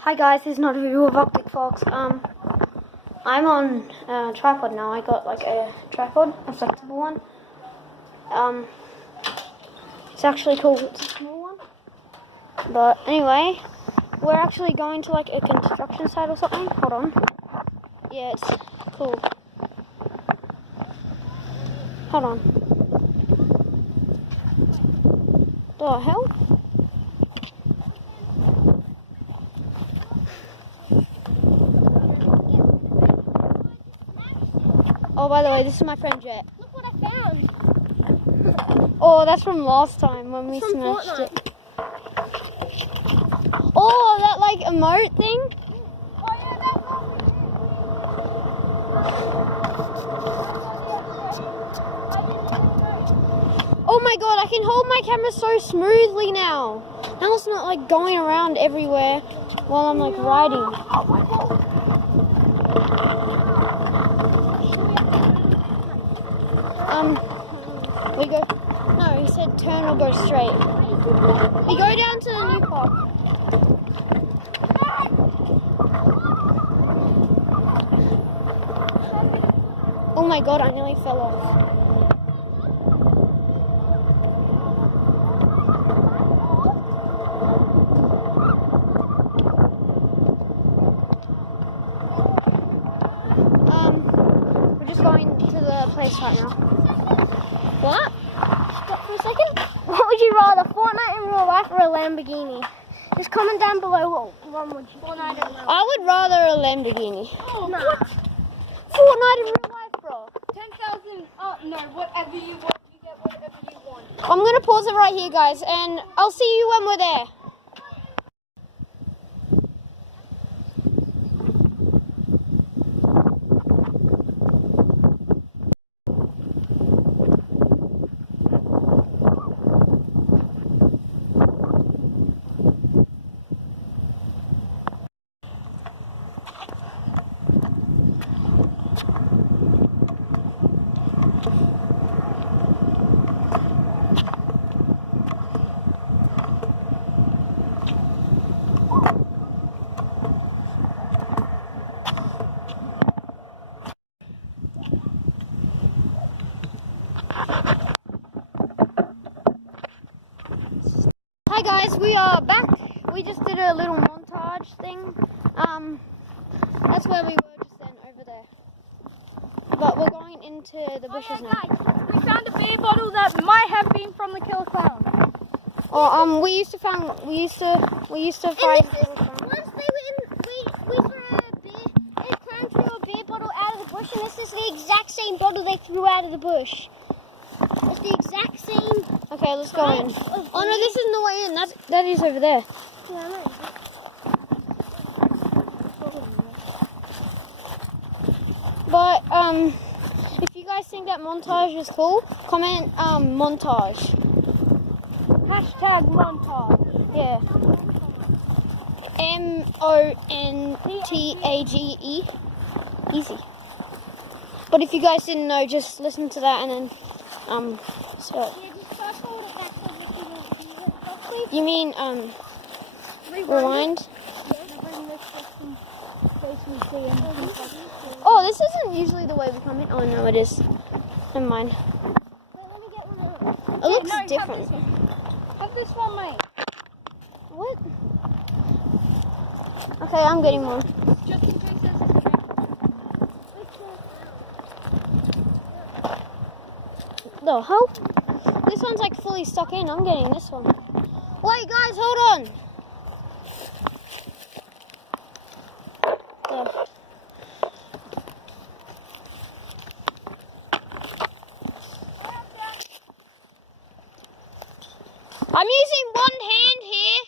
Hi guys, this is not a review of Optic Fox. I'm on a tripod now. I got like a tripod, a flexible one. It's actually cool. It's a small one. But anyway, we're actually going to like a construction site or something. Hold on. Yeah, it's cool. Hold on. The hell? Oh, by the way, this is my friend Jet. Look what I found. Oh, that's from last time when we smashed Fortnite. it. Oh, that like emote thing? Oh yeah, that's all. Oh my god, I can hold my camera so smoothly now. Now it's not like going around everywhere while I'm like riding. We go, no, he said turn or go straight. We go down to the new park. Oh my god, I nearly fell off. We're just going to the place right now. What? Stop for a second. What would you rather, Fortnite in real life or a Lamborghini? Just comment down below what one would you. Fortnite in real life. I would rather a Lamborghini. Oh, nah. Fortnite in real life, bro. 10,000. Oh no, whatever you want, you get whatever you want. I'm gonna pause it right here, guys, and I'll see you when we're there. Hi guys, we are back. We just did a little montage thing. That's where we were just then, over there. But we're going into the bushes now. Guys, we found a beer bottle that might have been from the Killer Clown. Oh, we used to find. We used to find. Once they were in, we threw a clown threw a beer bottle out of the bush, and this is the exact same bottle they threw out of the bush. It's the exact same. Okay, let's go in. Oh no, this isn't the way in. That is over there. Yeah, I know. But if you guys think that montage is cool, comment montage. Hashtag montage. Yeah. MONTAGE. Easy. But if you guys didn't know, just listen to that and then search. You mean rewind? Oh, this isn't usually the way we come in. Oh no, it is. Never mind. It looks different. Have this one, mate. What? Okay, I'm getting one. Just in case there's The hell? This one's like fully stuck in. I'm getting this one. Wait, guys, hold on. I'm using one hand here.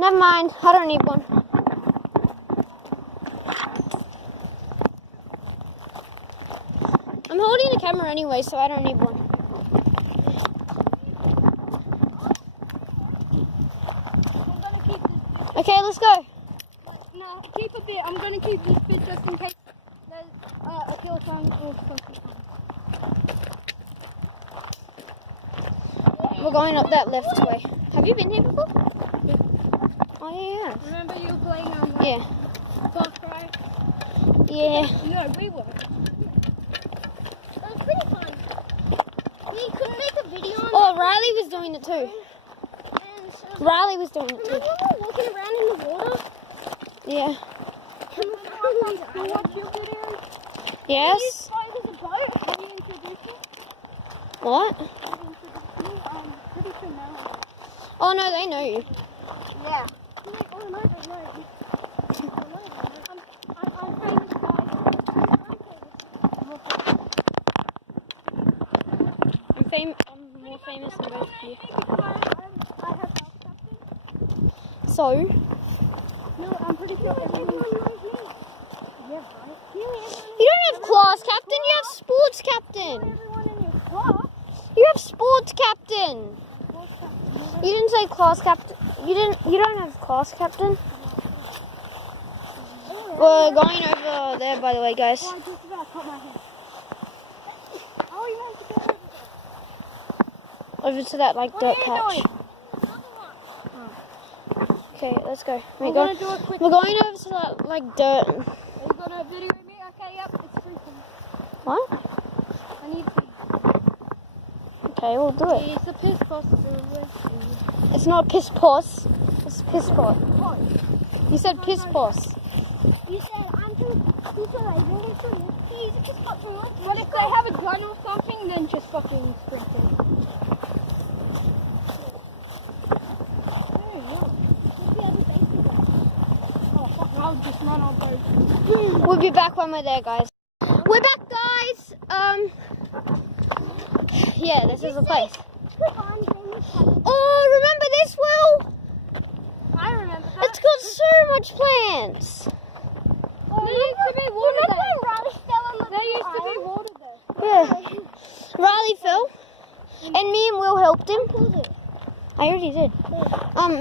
Never mind, I don't need one. I'm holding the camera anyway, so I don't need one. Okay, let's go. No, keep a bit. I'm gonna keep this bit just in case there's a kill sign or something. we're going up that left way. Have you been here before? Yeah. Oh yeah. Remember you were playing on Yeah. Part 1? Yeah. No, we were. It was pretty fun. We couldn't make a video on Oh, Riley was doing it too. and so, Riley was doing it remember too. when we were walking around in the water? Yeah. Remember we watched your videos? Yes. You started as a boat. Have you introduced me? What? Have you introduced me? I'm pretty sure now. Oh no, they know you. Yeah. Oh no, they know. I'm famous, guys. I'm more famous than both of you. I have health captain. So, No, I'm pretty sure everyone knows me. Yeah, right? you don't have class captain, you have sports captain. Everyone in your class. You have sports captain. You didn't say class captain. You don't have class captain. We're going over there, by the way, guys. Oh, I just about cut my head. Oh, you have to go over there. Over to that like What dirt are you patch. doing? Okay, let's go. We're gonna do a quick. We're going over to that like dirt. Are you gonna video me? Okay, yep, it's freezing. What? I need to. Okay, we'll do it. It's a piss possible. It's not piss poss. It's piss pot. You said piss poss. You said I'm too. You said I really shouldn't. He's a piss pot too. But if they have a gun or something, then just fucking sprinkle. I'll just run on both. We'll be back when we're there, guys. We're back, guys. Yeah, this is the place. Oh, remember this, Will? I remember that. It's got so much plants. There used to be water there. There used to be water there. Yeah. Riley fell, and me and Will helped him. I already did.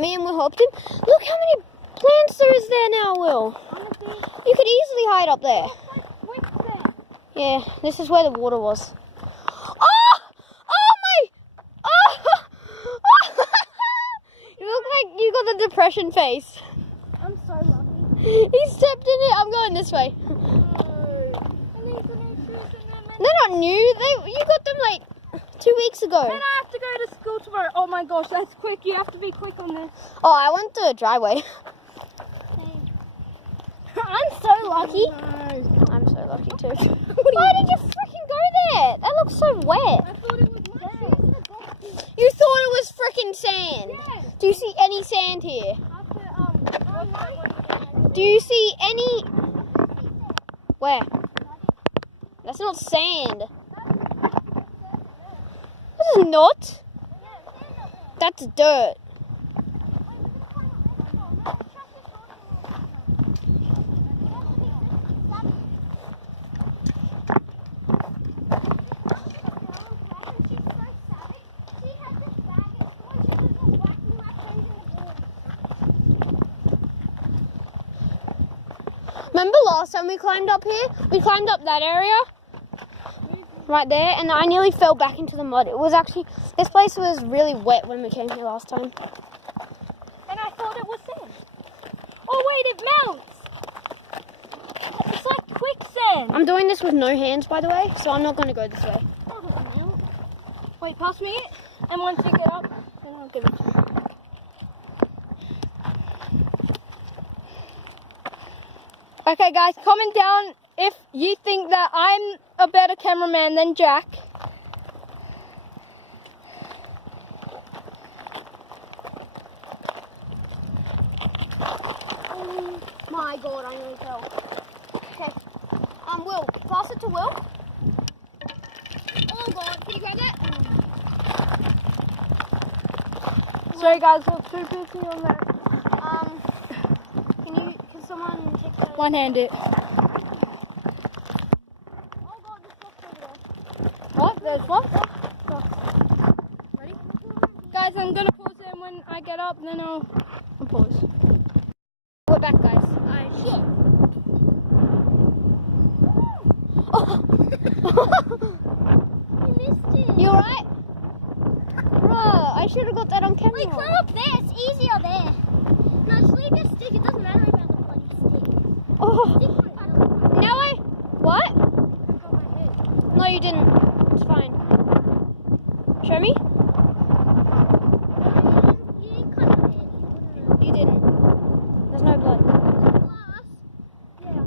Me and Will helped him. Look how many plants there is there now, Will. You could easily hide up there. Yeah, this is where the water was. Oh! Oh my! Oh! You look like you got the depression face. I'm so lucky. He stepped in it. I'm going this way. They're not new. You got them like 2 weeks ago. And I have to go to school tomorrow. Oh my gosh, that's quick. You have to be quick on this. Oh, I went the driveway. I'm so lucky. I'm so lucky too. Why did you freaking go there? That looks so wet. I thought it was mud. You thought it was freaking sand. Yeah. Do you see any sand here? After, Do you see any? Where? That's not sand. This is not. That's dirt. Remember last time we climbed up here? We climbed up that area. Right there, and I nearly fell back into the mud. It was actually, this place was really wet when we came here last time. and I thought it was sand. Oh wait, it melts. It's like quicksand. I'm doing this with no hands, by the way, so I'm not going to go this way. Oh, it doesn't melt. Wait, pass me it. And once you get up, then I'll give it to you. Okay guys, comment down if you think that I'm a better cameraman than Jack. Oh my god, I nearly fell. Okay. Will, pass it to Will. Oh god, can you grab that? Sorry guys, we're too busy on that. Can someone take the... One-hand it. Oh god, there's stuff over there. What? There's what? Ready? Guys, I'm gonna pause it, and when I get up, then I'll pause. We're back, guys. Shit. You missed it. You alright? Bro, I I should have got that on camera. Wait, climb up there. It's easier there. No, just leave your stick. It doesn't matter about the bloody stick. Oh, Stick won't matter. now what? I got my head. No, you didn't. It's fine. Show me. You didn't cut my head. You didn't. There's no blood. Glass. Yeah.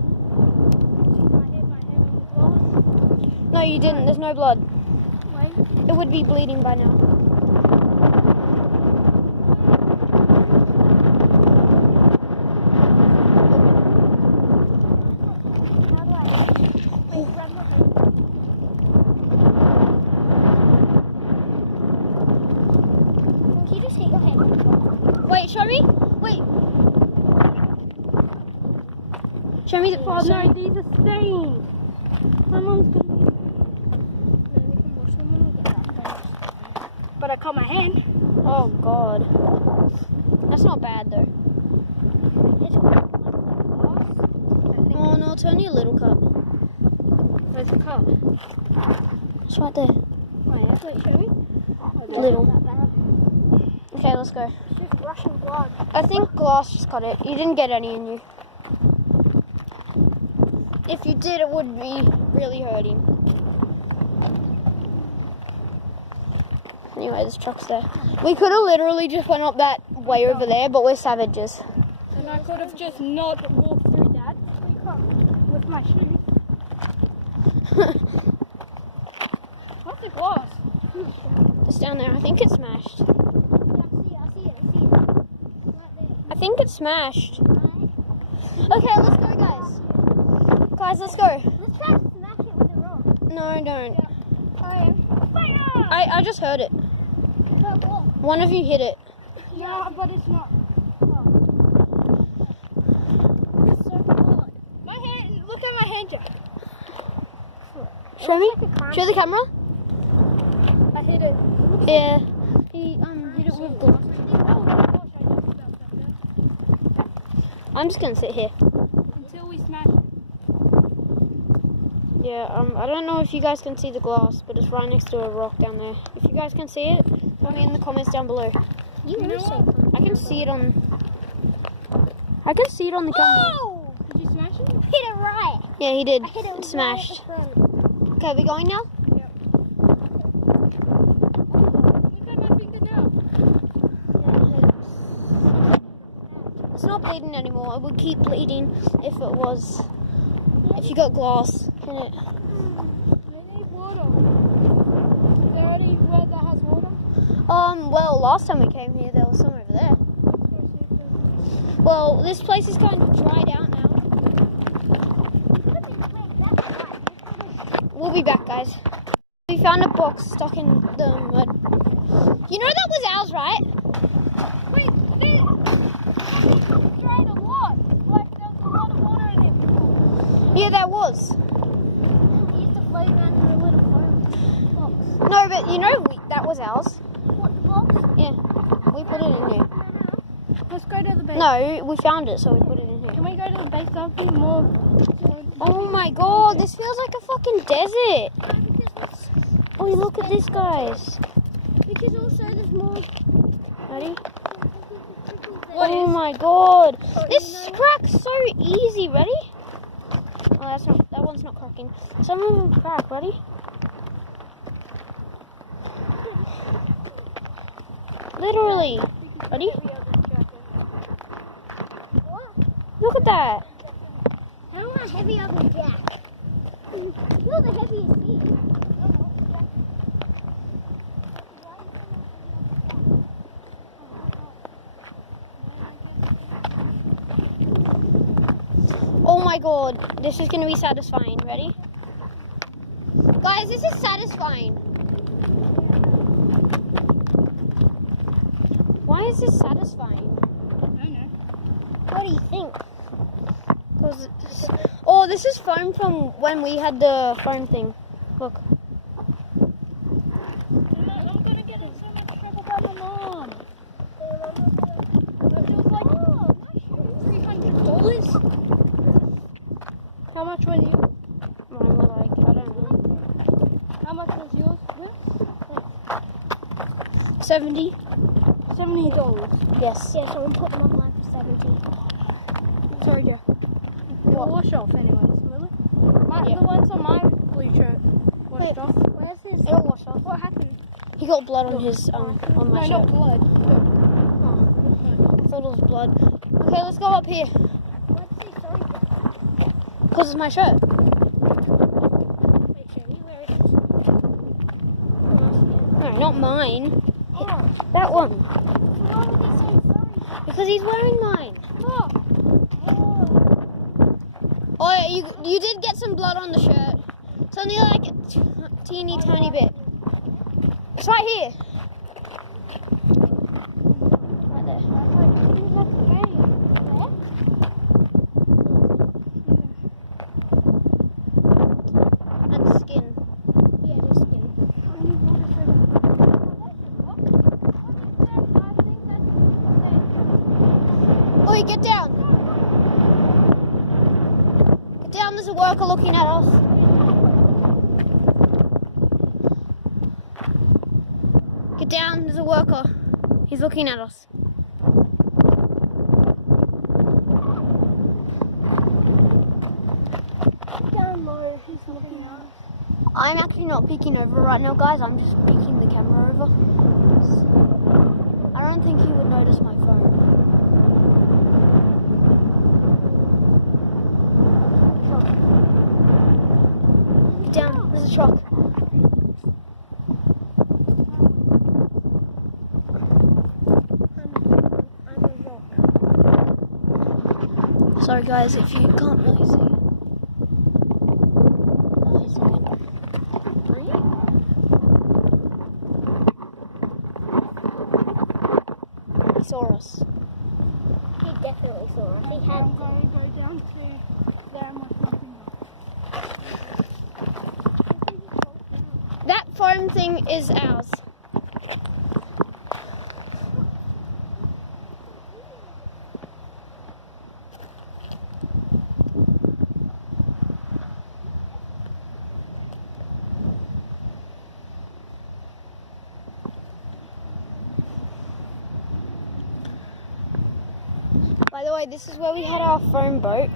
My head on the glass. No, you didn't. There's no blood. Wait. It would be bleeding by now. How do I? Wait, grab my head. Can you just hit your head? Wait, show me. Wait. Show me the. Oh show no, me. these are stains. My mom's gonna be... Then we can wash them and we'll get that finished. But I cut my hand. Oh God. That's not bad though. It's glass. Oh no, it's only a little cup. Where's the cup? It's right there. Wait, show me. Little. Not that bad. Okay, let's go. It's just Russian blood. I think glass just cut it. You didn't get any in you. If you did, it would be really hurting. Anyway, this truck's there. We could have literally just went up that way over there, but we're savages. And I could have just not walked through that with my shoes. What's the glass? It's down there. I think it's smashed. I see it. Right I think it's smashed. there. Okay, let's go, guys. Guys, let's go. Let's try to smash it with a rock. No, don't. Fire! I just heard it. Purple. One of you hit it. Yeah, but it's not. It's so blood. My hand, look at my hand, Jack. Show me. Like a clam Show the camera. I hit it. Yeah. He hit it with glass. Oh my gosh, I need to stop that. I'm just gonna sit here. Until we smash it. Yeah, I don't know if you guys can see the glass, but it's right next to a rock down there. If you guys can see it, tell me in the comments down below. You know also. I can see it on the camera. Oh! Did you smash it? Hit it right. Yeah, he did. I hit it It's right smashed. at the front. Okay, we going now? Look at my finger now. It's not bleeding anymore. It would keep bleeding if it was. If you got glass in it. I need water. Is there any where that has water? Well, last time we came here, there was some over there. Well, this place is kind of dried out now. We'll be back, guys. We found a box stuck in the mud. You know that was ours, right? Wait, dried a lot. Like there was a lot of water in it. Yeah, that was. We used to float around in a little box. No, but you know that was ours. What, the box? Yeah, we put it in here. Let's go to the base. No, we found it, so we put it in here. Can we go to the base? That'll be more. Oh my God, this feels like a fucking desert. Oh, look at this, guys. Because also there's more. Ready? What Oh is? my God, this crack's so easy. Ready? Oh, that's not. That one's not cracking. Some of them crack. Ready? Literally. Ready? What? Look at that. How am I heavier than Jack? You're the heaviest here. Oh my God, this is gonna be satisfying. Ready? Guys, this is satisfying. Why is this satisfying? I don't know. What do you think? Oh, this is foam from when we had the foam thing. Look. I'm gonna get in so much trouble by my mom. It was like $300. How much was you? Mine were like, I don't know. How much was yours? $70. $70. Yes. Yeah, so I'm putting them online for 70. Sorry, Joe. They'll wash off anyways. Really? The ones on my blue shirt washed off. Where's his? It'll wash off. What happened? He got blood on his on my No, shirt. not blood. I thought it was blood. Okay, let's go up here. What's he sorry for? Because it's my shirt. Wait, show me where it is. No, not mine. Oh, That one. so why would he say sorry? Because he's wearing mine. Oh. Oh, you did get some blood on the shirt. It's only like a teeny tiny bit. It's right here. Right there. That's skin. Yeah, it is skin. Oh, get down. Get down, there's a worker looking at us. Get down, there's a worker. He's looking at us. Down low, he's looking at us. I'm actually not peeking over right now, guys. I'm just peeking the camera over. I don't think he would notice my phone. Get down, there's a truck. Sorry guys, if you can't really see. Oh, he's looking. He saw us. He definitely saw us. He had I'm going to go down to there and watch nothing. That foam thing is ours. By the way, this is where we had our foam boat.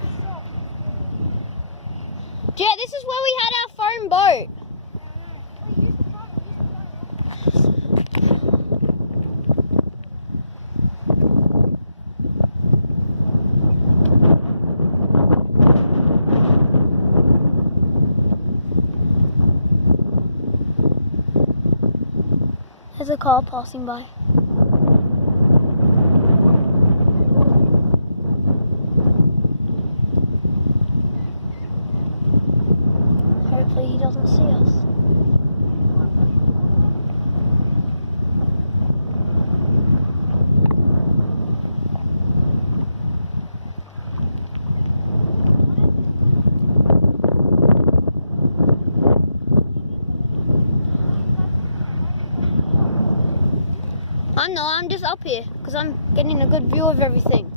Yeah, this is where we had our foam boat. There's a car passing by. Hopefully he doesn't see us. I'm just up here because I'm getting a good view of everything.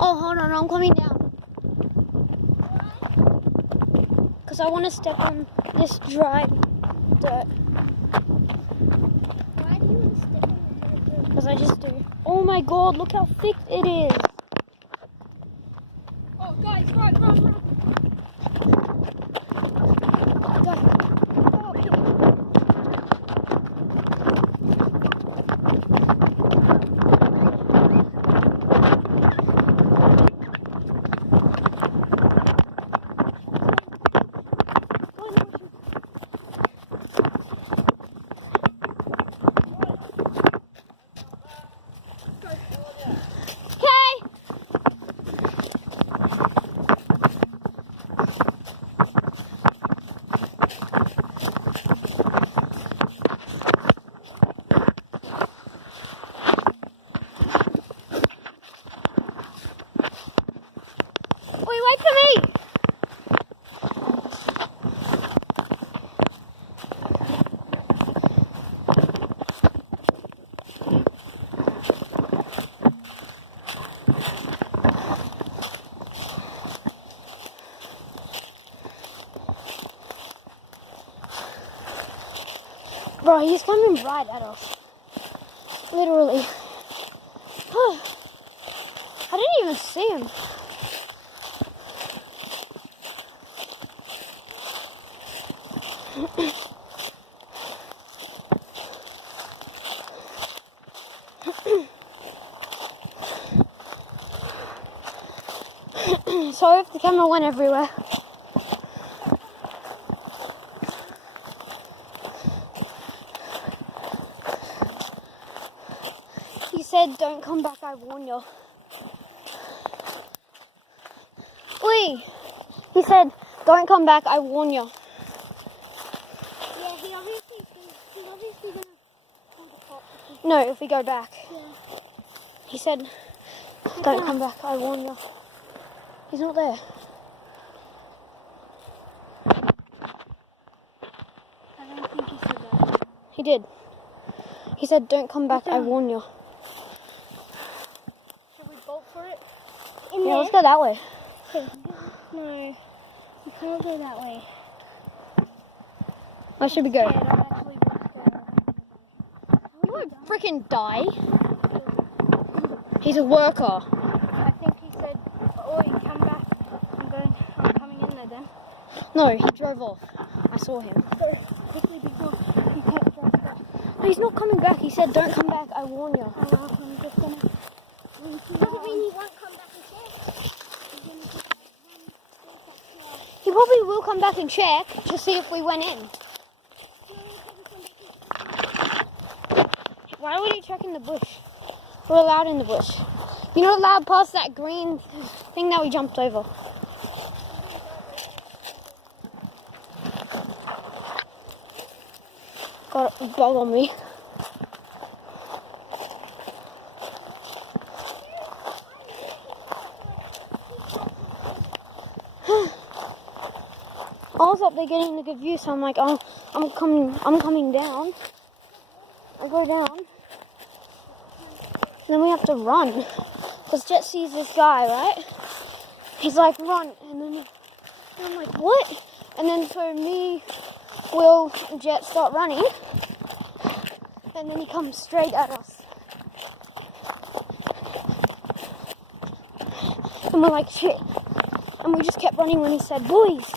Oh, hold on, I'm coming down. Because I want to step on this dry dirt. Why do you want to stick in the dirt? Because I just do. Oh my god, look how thick it is. Oh, guys, run. Go. Go up here. Bro, he's coming right at us. Literally. I didn't even see him. Sorry if the camera went everywhere. He said, don't come back, I warn you. Oi! He said, don't come back, I warn you. Yeah, he's obviously gonna pull the cop. No, if we go back. Yeah. He said, don't come back, I warn you. He's not there. I don't think he said that. He did. He said, don't come back, I warn you. Should we bolt for it? Yeah, let's go that way. No, you can't go that way. Where should we go? Yeah, I'm actually worth You won't freaking die. He's a worker. I think he said, oh, you come back. I'm coming in there then. No, he drove off. I saw him. So, quickly before he can't drive back. No, he's not coming back. He said, don't come back, I warn you. I'm just gonna. Doesn't mean he won't come back and check. He's gonna just He probably will come back and check to see if we went in. Why would he check in the bush? We're allowed in the bush. You're not allowed past that green thing that we jumped over. Got a bug on me. I was up there getting a good view, so I'm like, oh, I'm coming down. I go down. And then we have to run. Because Jet sees this guy, right? He's like, run. And I'm like, what? And then so me, Will, and Jet start running. And then he comes straight at us. And we're like, shit. And we just kept running when he said, boys,